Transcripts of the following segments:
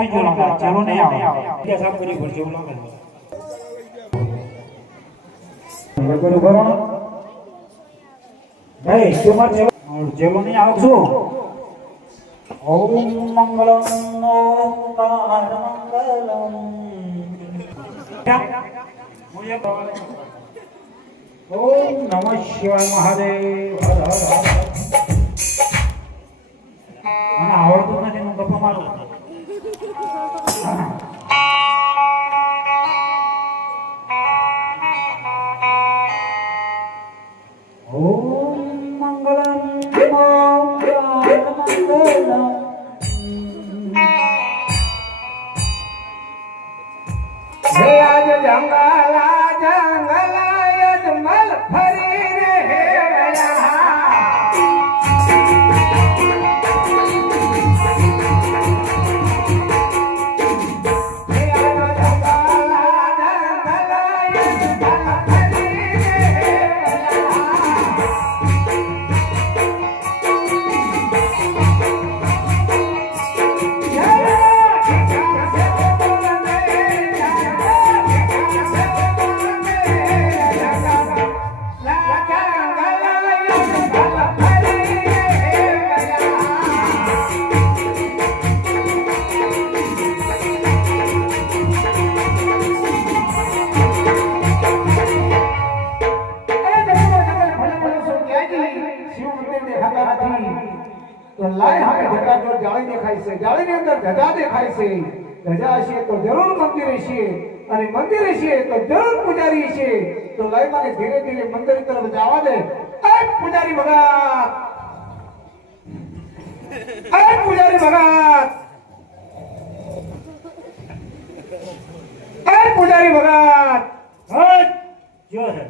હોય જો લાગે ચાલો નહીં આવે કે સાફ કરી પડશે એવું લાગે બરોબર કરો ભાઈ તમાર જેલો નહીં આવજો ઓમ મંગલમ ઓમકાર મંગલમ ઓમ નમઃ શિવાય મહાદેવ હર હર હર મને આવડતું નથી હું ગપ્પા મારું ઓમ મંગલમ ઓમકાર મંગલમ હે આજ જંગલા જંગલાય જમલ ફરી રે હેલા ધીરે ધીરે મંદિર તરફ જવા દે પૂજારી ભગત પૂજારી ભગત પૂજારી ભગત જો છે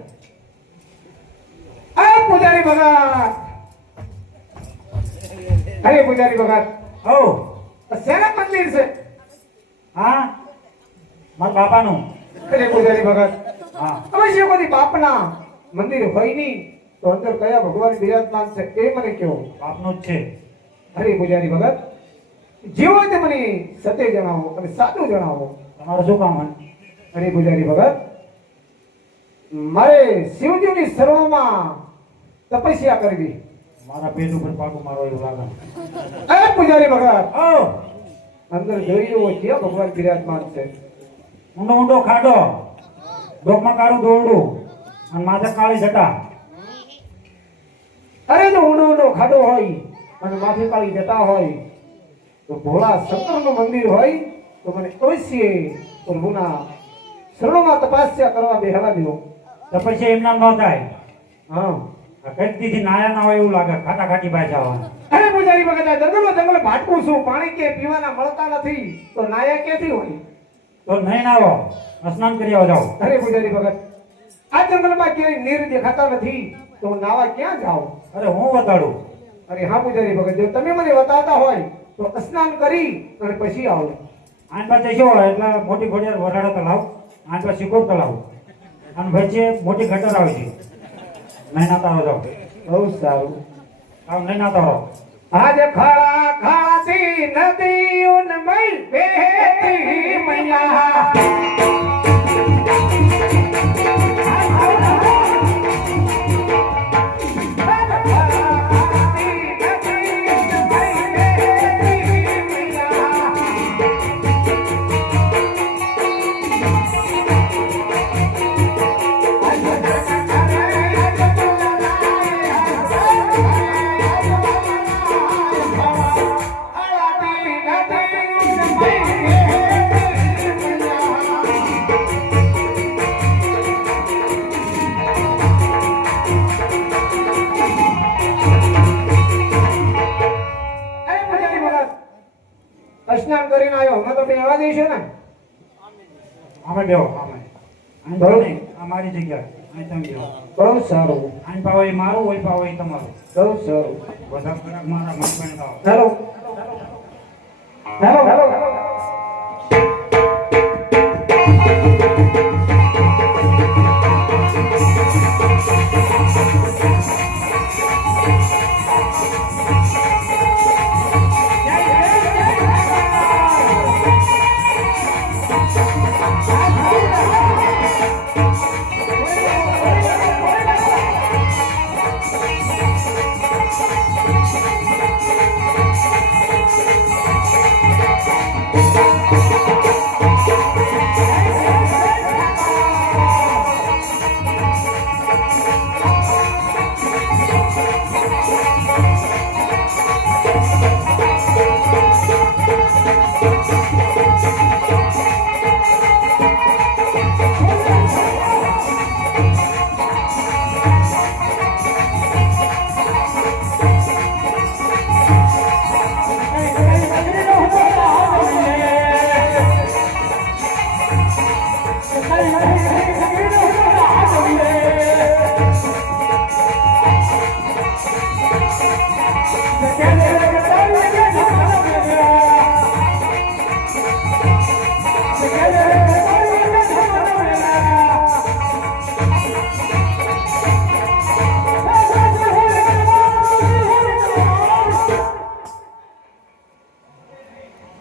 પૂજારી ભગત અરે પૂજારી ભગત ઓ શેના મંદિર છે હા મારા બાપાનું અરે પૂજારી ભગત હા અવશ્ય કોઈ બાપના મંદિર હોય નહીં તો અંદર કયા ભગવાન બિરાજમાન છે એ મને કહો બાપનું જ છે અરે પૂજારી ભગત જેવો તે મને સત્ય જણાવો અને સાચું જણાવો તમારું શું કામ અરે પૂજારી ભગત મારે શિવજીની શરણોમાં તપસ્યા કરવી મારા પેટ ઉપર પાકું મારો એવું લાગે અરે પૂજારી ભગત ઓ અંદર જોઈ લો કે ભગવાન બિરાજમાન છે ઊંડો ઊંડો ખાડો ડોકમાં કાળું દોરડું અને માથે કાળી જટા અરે તો ઊંડો ઊંડો ખાડો હોય અને માથે કાળી જટા હોય તો ભોળા શંકરનું મંદિર હોય તો મને અવશ્ય પ્રભુના શરણોમાં તપસ્યા કરવા બેહવા દો તપસ્યા એમના ન થાય હા કઈથી નાયા ના હોય એવું લાગે ખાટા ખાટી ભાષા હોય અરે પૂજારી વખત જંગલ ભાટકું છું પાણી કે પીવાના મળતા નથી તો નાયા ક્યાંથી હોય તો નહીં નાવો સ્નાન કરી આવો જાઓ અરે પૂજારી ભગત આ જંગલમાં ક્યાંય નીર દેખાતા નથી તો નાવા ક્યાં જાઓ અરે હું બતાડું અરે હા પૂજારી ભગત જો તમે મને બતાવતા હોય તો સ્નાન કરી અને પછી આવો આન પાસે શું હોય એટલે મોટી ઘોડિયાર વરાડા તલાવ આન પાસે સિકોર તલાવ અને વચ્ચે મોટી ગટર આવે છે નહીં નાતા હો જાઓ બહુ સારું આવ નહીં નાતા હો આજે ખાળા ખાતી નદીઓ ન મઈ બેહતી મૈયા સ્નાન કરીને આવ્યો અમે તો બેહવા દઈશું ને અમે બેહો બરોબર અમારી જગ્યા અહીં તમે બેહો બહુ સારું અહીં પાવો એ મારું હોય પાવો એ તમારું બહુ સારું બધા ખરાબ મારા મન પણ ચાલો ચાલો ચાલો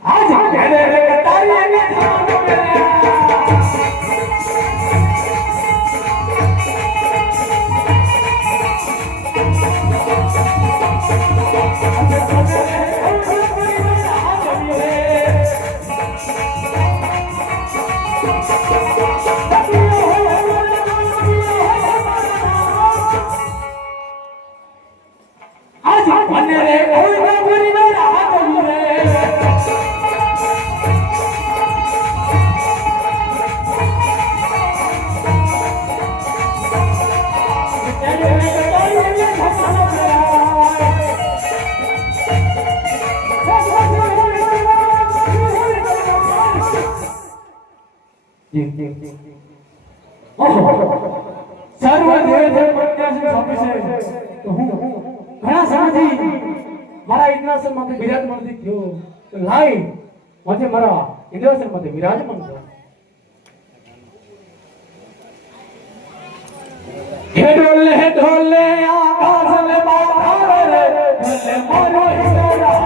આજ ઘરે રે તારી ને થાનો ઘણા સમયથી મારા ઇન્દ્રાસન માંથી બિરાજમાન નથી થયો લાઈ મને મારા ઇન્દ્રાસન માંથી બિરાજમાન થયો હે ઢોલે આકાશ લે બાધા રે ઢોલે મારો હિંદોરા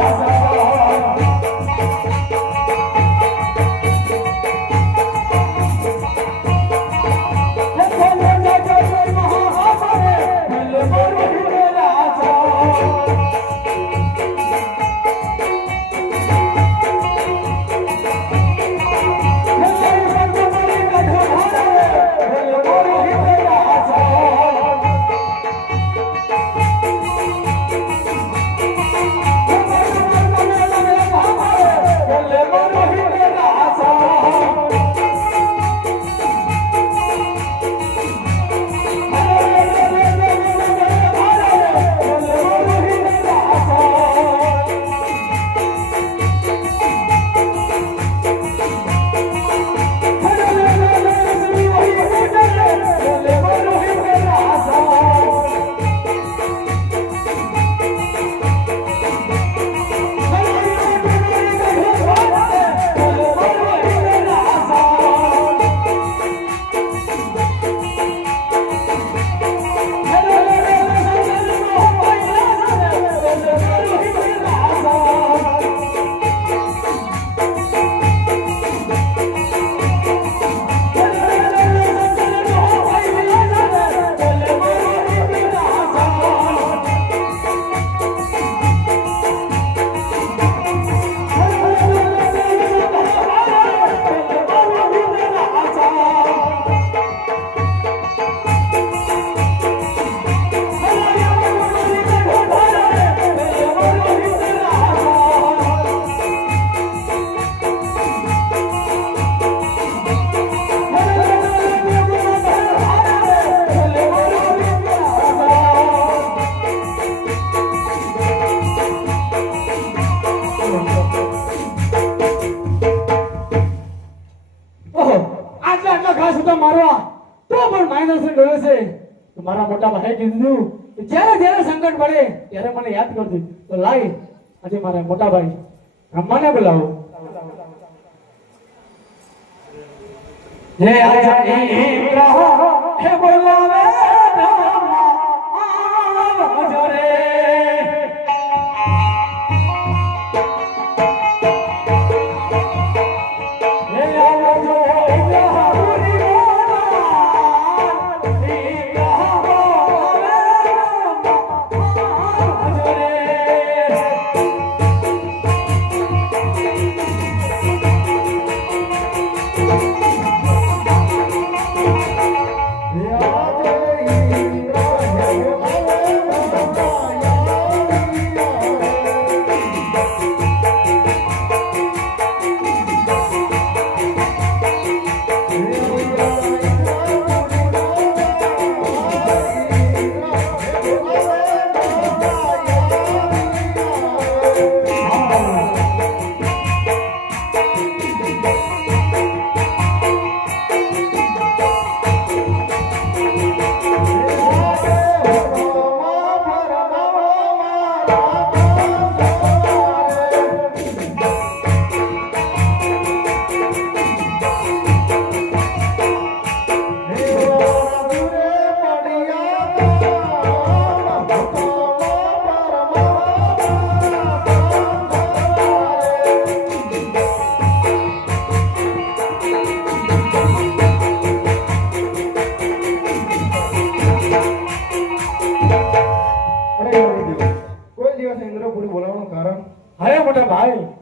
મારા મોટા ભાઈ કીધું જ્યારે જ્યારે સંકટ પડે ત્યારે મને યાદ કરજો તો લાઈ આજે મારા મોટા ભાઈ રમવાને બોલાવો લે આજા હે બોલાવે જરે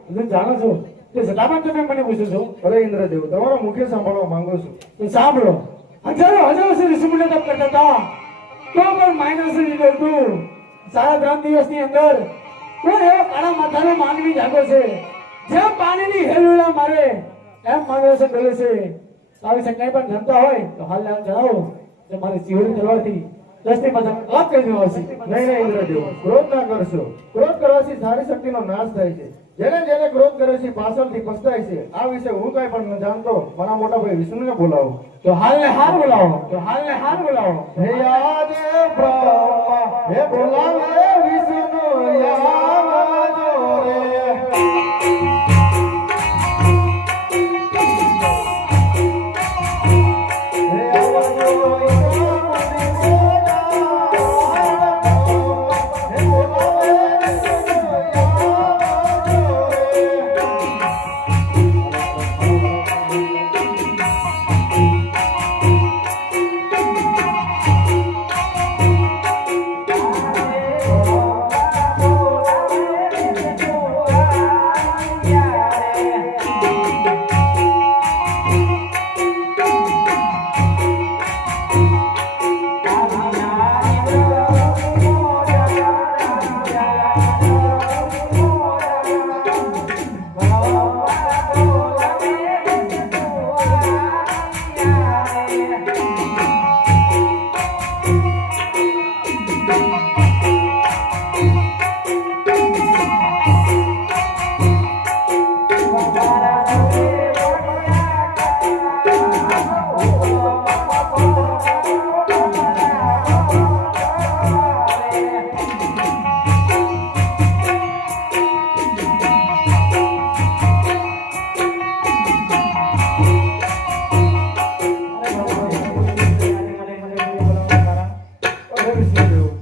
હજુ જાણો છો તે છતાં પણ તમે મને પૂછો છો. અરે ઇન્દ્રદેવ તમારા મુખે સાંભળવા માંગુ છું. તો સાંભળો, હજારો વર્ષથી ઋષિમુનિઓ તપ કરતા હતા તો પણ માઇનસ લીધું હતું. 3.5 દિવસની અંદર કોઈ એવો કાળા માથાનો માનવી જાગો છે જેમ પાણીની હેલવેલા મારે એમ માનવ છે ડોલે છે. આ વિશે કંઈ પણ જાણતા હોય તો હાલ જણાવો કે મારી ચીવડી તલવારથી 10 ની મદદ લાભ કરી દેવો છે. નહીં નહીં ઇન્દ્રદેવ ક્રોધ ના કરશો. ક્રોધ કરવાથી સારી શક્તિનો નાશ થાય છે. જેને જેને ક્રોધ કરે છે પાછળથી પસ્તાય છે. આ વિશે હું કઈ પણ ન જાણતો. મારા મોટા ભાઈ વિષ્ણુને બોલાવો. તો હાલને હાર બોલાવો, તો હાલને હાર બોલાવો. હે આદે બ્રહ્મા હે બોલાવે વિષ્ણુ યાવજો રે.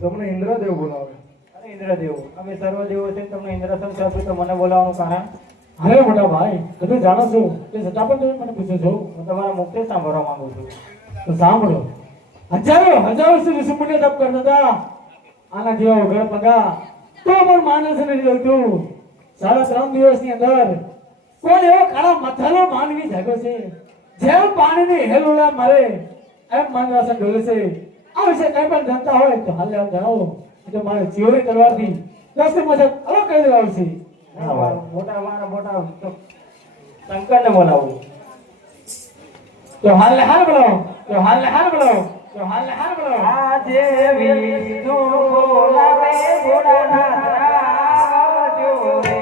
તમને ઇન્દ્રદેવ બોલાવે. અરે ઇન્દ્રદેવ, અમે સર્વદેવો છે, તમને ઇન્દ્રસન આપ્યું તો મને બોલાવવાનું કારણ? અરે મોટા ભાઈ, બધું જાણો છો તે છતાં પણ તમે મને પૂછો છો. હું તમારા મુખથી સાંભળવા માંગુ છું. તો સાંભળો, હજારો સુધી ઋષિમુનિઓ તપ કરતા હતા. આના જેવા વગર પગા તો પણ માનસ નથી રહેતું. 3.5 દિવસની અંદર કોઈ એવો કાળા માથાનો માનવી જાગ્યો છે જેમ પાણીની હેલુલા મારે એમ માનવાસન ડોલે છે. આ વિશે કંઈ પણ જાણતા હોય તો હાલ જણાવો. તો મારે ચીવડી તલવારથી 10 ની મદદ અલગ કરી દેવા આવશે. મારા મોટા શંકરને બોલાવું. તો હાલ બોલાવો, તો હાલ બોલાવો, તો હાલ બોલાવો. આજે વિષ્ણુ બોલાવે ભોળાનાથ આવજો રે.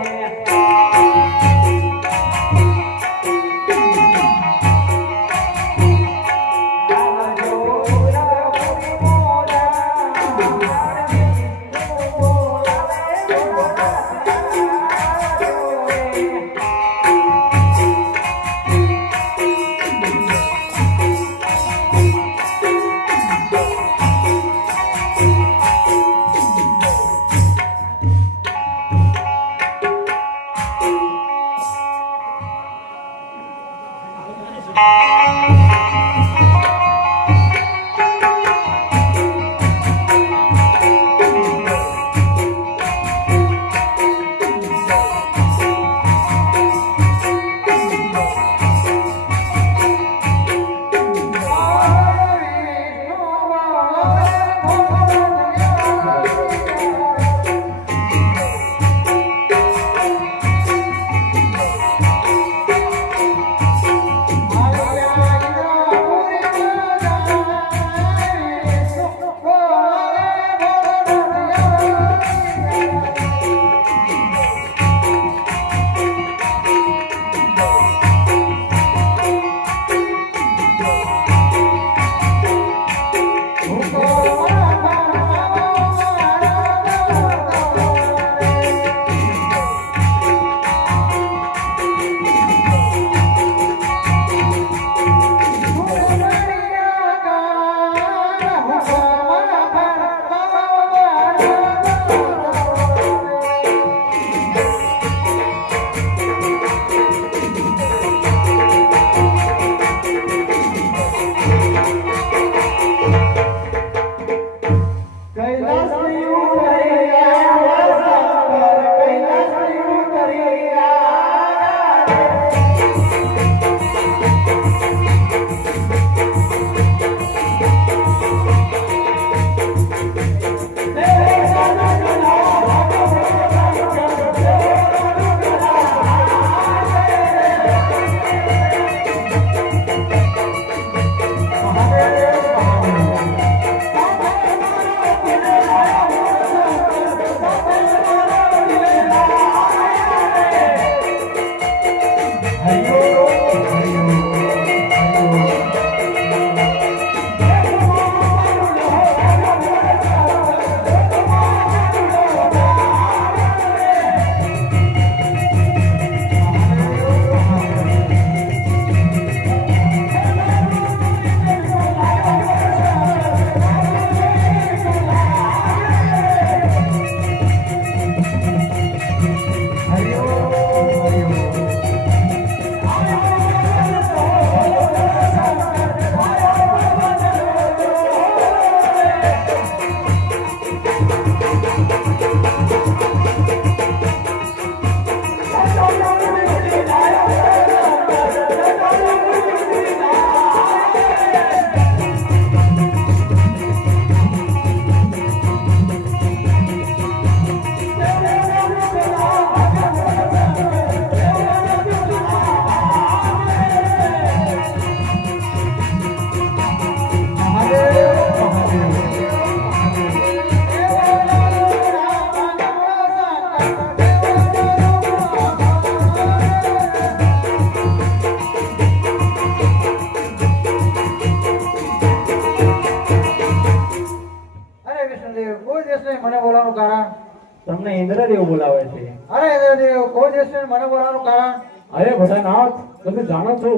તમને ઇન્દ્રદેવ બોલાવે છે. અરે ઇન્દ્રદેવ કોઈ દેશને મને બોલાવવાનું કારણ? અરે ભોળાનાથ બધું જાણો છો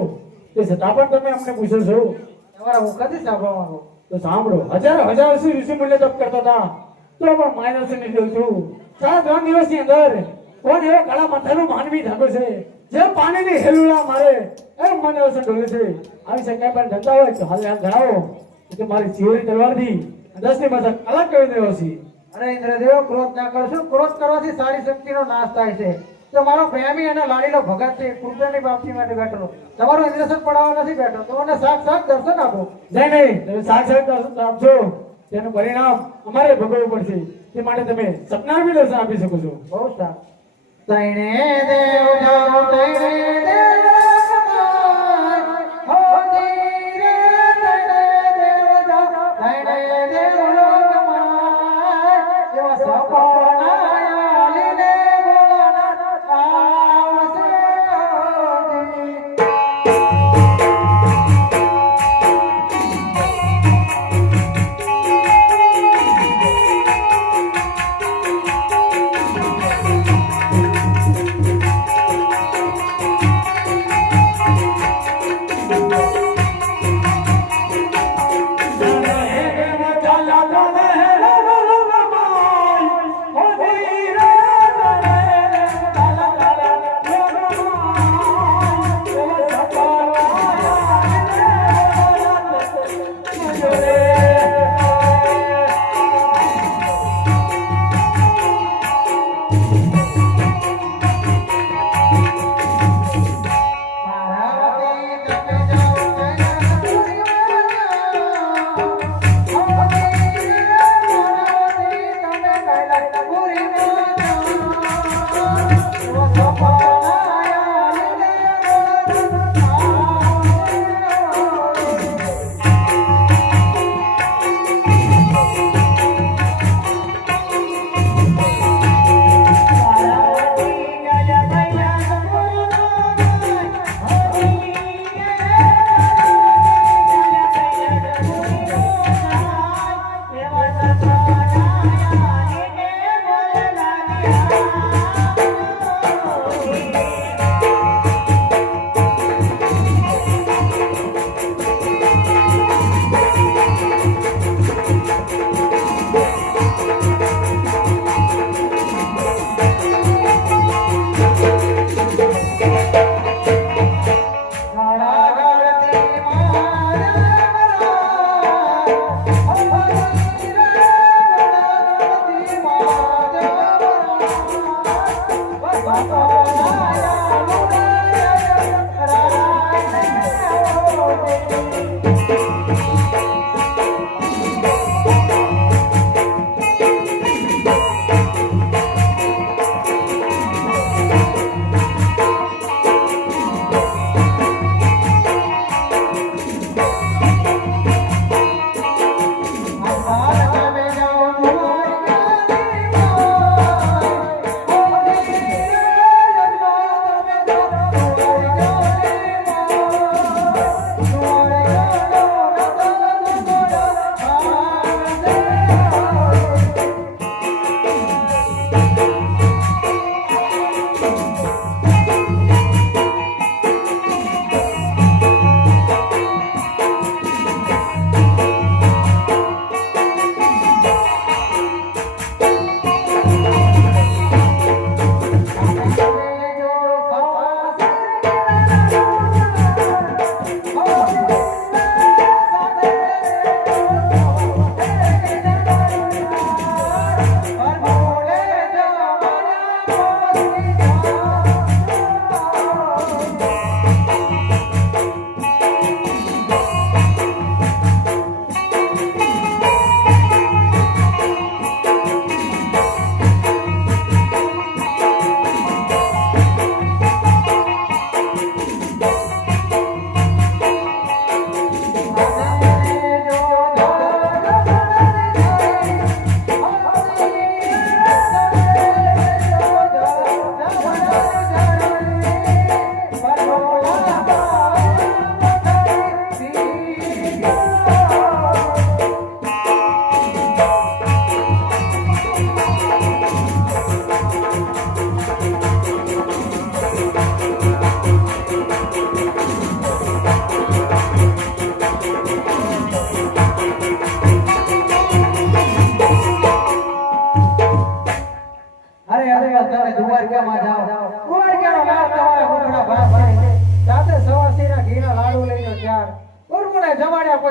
તે છતાં પણ તમે અમને પૂછો છો. તમારા મુખથી સાંભળવા માંગુ. તો સાંભળો, હજારો વર્ષથી ઋષિ મુનિઓ તપ કરતા હતા તો પણ માઇનસ ને જોઉં છું. 3 દિવસની અંદર કોણ એવો કાળા માથાનો માનવી થતો છે જે પાણીની હેલુડા મારે એમ મને અવસર ડોલે છે. આવી શકાય પણ ધંધા હોય તો હાલ જણાવો કે મારી ચીવરી તલવારથી 10 ની મતલબ અલગ કરી દેવો છે. અરે ઇન્દ્રદેવ, ક્રોધ ના કરશો. ક્રોધ કરવાથી સારી શક્તિનો નાશ થાય છે. તો મારો પ્રેમી અને લાડીલો ભગત છે, કૃપાની પ્રાપ્તિ માટે બેઠો. તમારો ઇન્દ્રસન પડાવવા નથી બેઠો. તો મને સાક્ષાત દર્શન આપો. નહીં, તમે સાક્ષાત દર્શન આપશો તેનું પરિણામ અમારે ભોગવવું પડશે. તે માટે તમે સપના બી દર્શન આપી શકો છો. બહુ સારું. તૈણે દેવ જાઓ, તૈણે દેવ જાઓ, હો ધીરે તૈણે દેવ જાઓ, તૈણે દેવ લોકમાય, એવા સપના આલીને ભોળાનાથ આવશે ઓધી.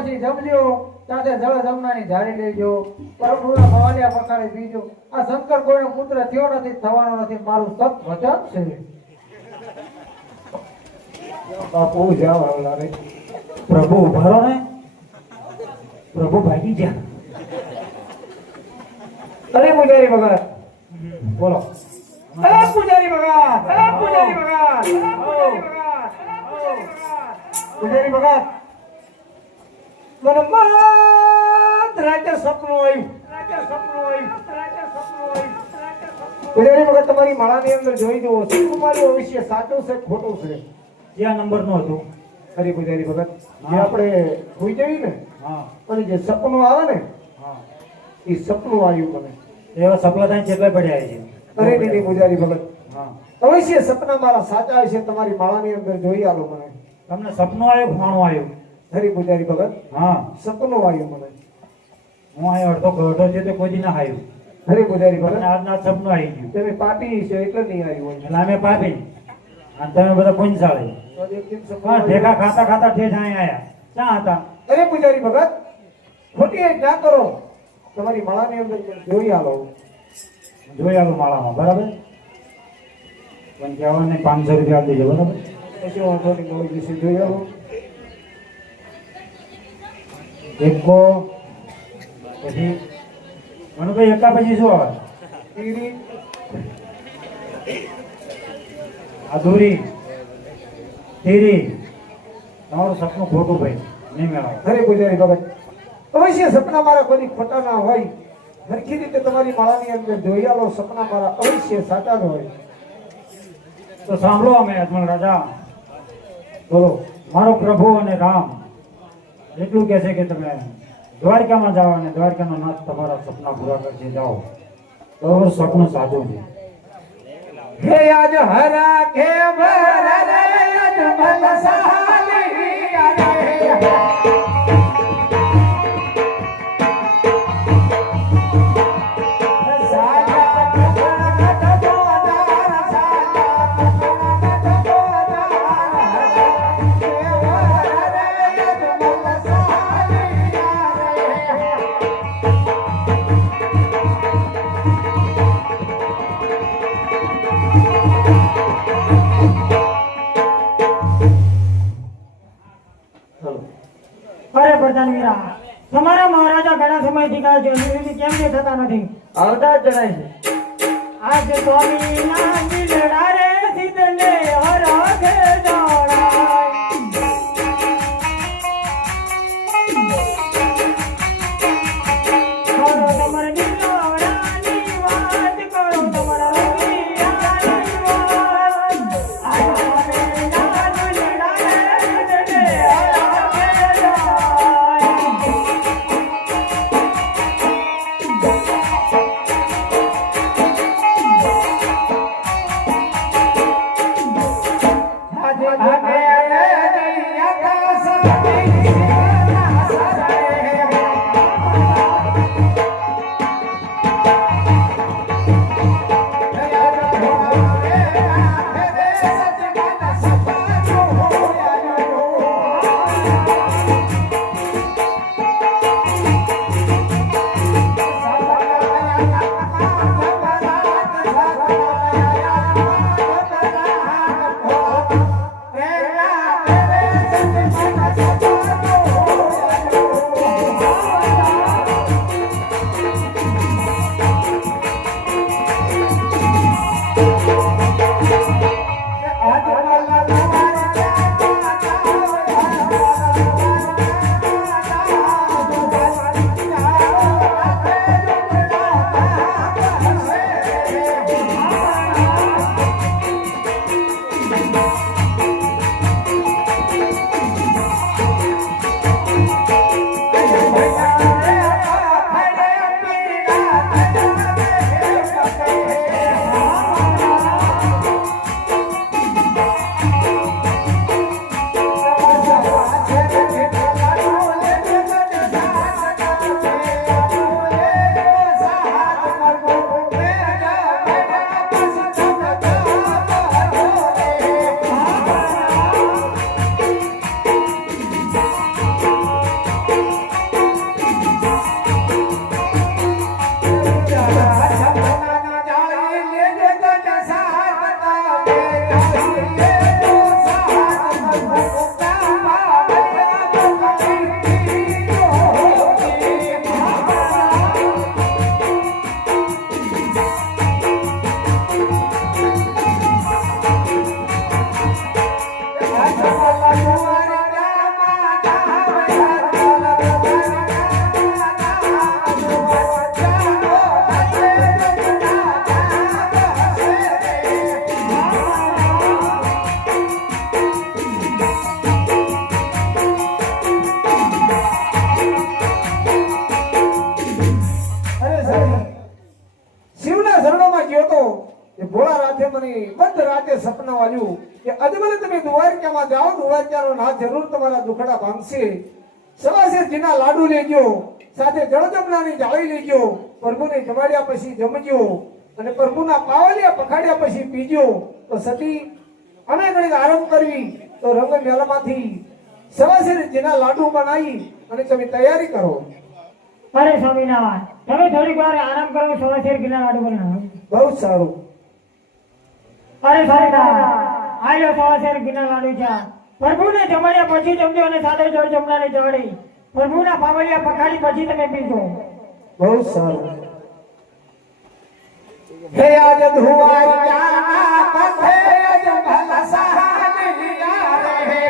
પછી જમજો સાથે જળ જમનાની ધારી લેજો પરમપુરા ભવાલિયા પખાડે પીજો આ શંકર કોઈનો પુત્ર થયો નથી થવાનો નથી મારું સત વચન છે બાપુ જાઓ આવલા રે પ્રભુ ઉભારો ને પ્રભુ ભાગી ગયા. અરે પૂજારી ભગત બોલો અરે પૂજારી ભગત અરે પૂજારી ભગત પૂજારી ભગત મને મત રાતે સપનું આવ્યું પૂજારી ભગત તમારી માળાની અંદર જોઈ જુઓ શું મારું ભવિષ્ય સાચું છે ખોટું છે ક્યાં નંબર નું હતું? અરે પૂજારી ભગત જે આપણે હોઈ જઈએ ને હા અને જે સપનું આવે ને હા એ સપનું આવ્યું મને એવા સપલા થાય કેટલા પડ્યા છે? અરે દીદી પૂજારી ભગત હા અવશ્ય સપના મારા સાચા છે તમારી માળાની અંદર જોઈ આલો મને તમને સપનું આવ્યું ખાણું આવ્યું? હરી પૂજારી ભગત હા સપનું આવ્યું મને હું અહીંયા અડધો અડધો છે તો કોઈ દી ના આવ્યું. હરી પૂજારી તમને ભગત આજના સપનું આવી ગયું તમે પાપી છે એટલે નહીં આવ્યું હોય એટલે અમે પાપી અને તમે બધા પુંસાળી. તો એક દિન સપનું હા આવ્યું. ઢેકા ખાતા ખાતા ઠેઠ અહીંયા આયા. ક્યાં હતા? અરે પૂજારી ભગત ખોટી એક ના કરો તમારી માળાની અંદર જોઈ આલો જોઈ આવું માળામાં બરાબર પણ કહેવા ને 500 રૂપિયા આપી દેજો બરાબર. પછી વાંધો નહીં મોડી વિશે જોઈ આલો એકો પછી મનુભાઈ એકા પછી શું આવે? તીરી અધૂરી ધીરી. તમારું સપનું ખોટું ભાઈ નહીં મેળવો. હરી પૂજારી ભગત અવશ્ય સપના મારા કોઈ ખોટા ના હોય હરખી રીતે તમારી માળાની અંદર જોઈ આલો સપના મારા અવશ્ય સાચા જ હોય તો સાંભળો અમે અજમલ રાજા બોલો મારો પ્રભુ અને રામ એટલું કહે છે કે તમે દ્વારકામાં જાઓ અને દ્વારકાનો નાથ તમારા સપના પૂરા કરશે જાઓ. તમારું સપનું સાચું છે. હે આજ હરા કે ભર રે અજમલ સાલી અરે અરે પ્રધાનવીરા તમારા મહારાજા ઘણા સમયથી કહે છે નિવૃત્તિ કેમ કે થતા નથી આવતા જ જણાય છે આજ સ્વામી ના દિલડા રે સિદ્ધને હરાખે દોડાય કરો તમાર દિલોડાની વાત કરો તમારા રવિયાની વાત આજ સ્વામી ના દિલડા રે સિદ્ધને હરાખે દોડાય તમે દ્વારકામાં જાઓ, દ્વારકાનો નાથ જરૂર તમારા દુખડા ભાંગશે. સવાસેરજીના લાડુ લેજો, સાથે જળજમનાની જાળી લેજો. પ્રભુને જમાડ્યા પછી જમજો અને પ્રભુના પાવલિયા પખાડ્યા પછી પીજો. તો સતી અમે ઘણી આરામ કરવી તો રંગ મેળામાંથી સવાસેરજીના લાડુ બનાવી અને તમે તૈયારી કરો. અરે સ્વામિનારાયણ, તમે થોડીક વાર આરામ કરો, સવાશેર ગિલા લાડુ બનાવો. બહુ સારું. અરે સ્વામિનારાયણ, આ લો સવાશેર ગિલા લાડુ છે. પ્રભુને જમાડ્યા પછી જમજો અને સાથે જળ જમનાની જાળી. પ્રભુના પાવલિયા પખાડી પછી તમે પીજો. બહુ સારું. હે આજ ધુવારિયા પથે અજ ભલા સહાનિયા રે.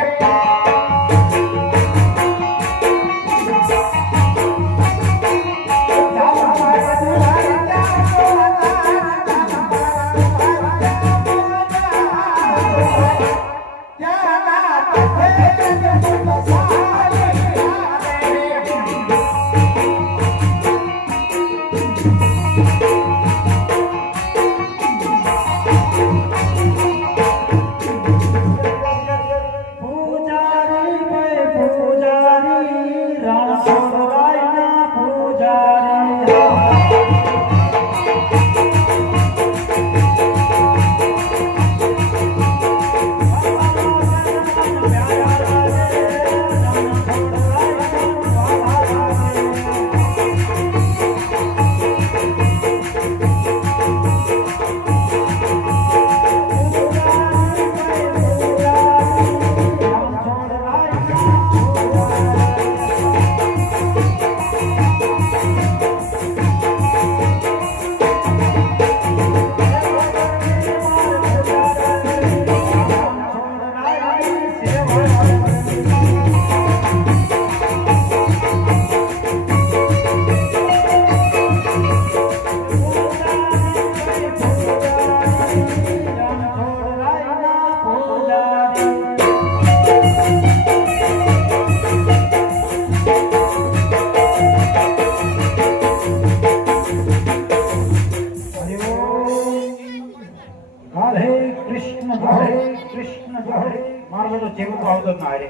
મારો બેટો ચેલો તો આવતો જ ના હારે.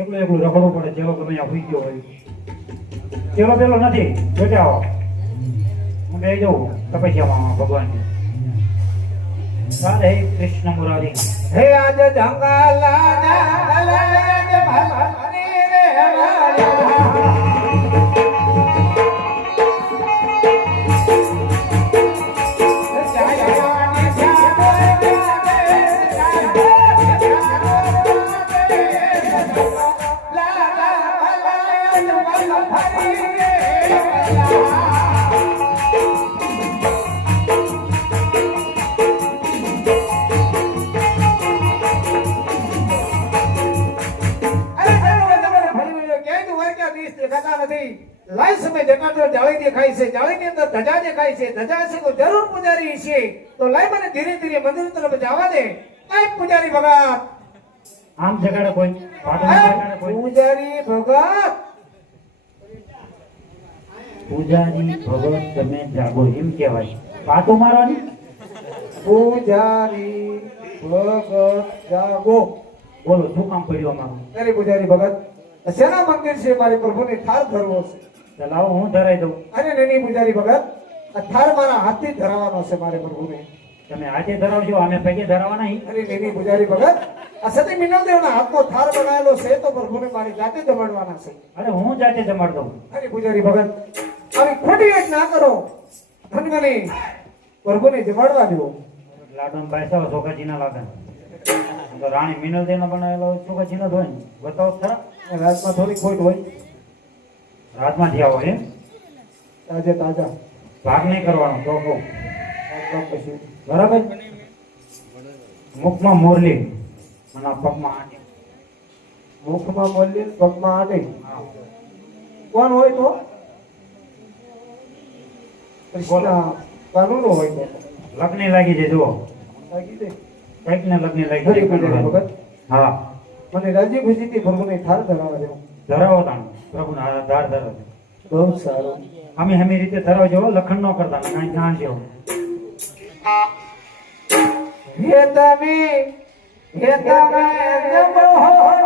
એકલું એકલું રખડવું પડે. ચેલો ગમે ત્યાં હુઈ ગયો હોય. ચેલો પેલો નથી. જોજે આવો. હું બે જઉં તપસ્યામાં ભગવાનની. રાધે કૃષ્ણ મુરારી. હે આજ જંગલાના ગલયજ ભવાની રે વાળા. લાઈ સમય જટાડો જાળી દેખાય છે, જાળીની અંદર ધજા દેખાય છે, ધજા છે તો જરૂર પૂજારી છે. તો લાઈ મને ધીરે ધીરે મંદિર તરફ જવા દે. લાઈ પૂજારી ભગત. આમ જગાડે કોઈ જગાડે કોઈ પૂજારી ભગત. પૂજારી ભગત તમે જાગો એમ કહેવાય. પાટું મારવાની. પૂજારી ભગત જાગો. બોલો શું કામ કર્યું અમારું? અરે પૂજારી ભગત, શેના મંદિર છે? મારી પ્રભુને થાળ ધરવો છે. ચલાવો હું ધરાઈ દઉં. અરે નહીં પૂજારી ભગત, આ થાળ મારા હાથથી જ ધરાવવાનો છે મારે પ્રભુને. તમે આજે ધરાવજો, અમે પગે ધરાવવા નહીં. અરે નહીં પૂજારી ભગત, આ સતી મિનલદેવના હાથનો થાળ બનાવેલો છે તો પ્રભુને મારી જાતે જમાડવાના છે. અરે હું જાતે જમાડ દઉં. અરે પૂજારી ભગત, આવી ખોટી વાત ના કરો. મને પ્રભુને જમાડવા દો. લાડન બાયસા સોકાજીના લાડન. તો રાણી મિનલદેવનો બનાવેલો સોકાજીનો જ હોય ને. બતાવો ખરા. રાજમાં થોડી ખોટ હોય. રાતમાંથી આવો એમ. તાજે તાજા ભાગ નહીં કરવાનો તો કહું. પછી બરાબર. મુખમાં મોરલી અને પગમાં આંટી. મુખમાં બોલી પગમાં આટે. હા. કોણ હોય તો? કૃષ્ણ કાનૂનો હોય તો લગ્ન લાગી જાય જુઓ. લાગી દે. કઈક ને લગ્ન લાગી હરી પૂજારી જાય. ભગત, હા મને રાજી ખુશીથી પ્રભુને થાળ ધરાવવા દેવો. ધરાવો તાણ પ્રભુના ધાર ધરાવો. બહુ સારું. અમે હમી રીતે ધરાવજો. લખણ ન કરતા કાંઈ જ્ઞાન જેવો. હે તમે હે તમે જમો હે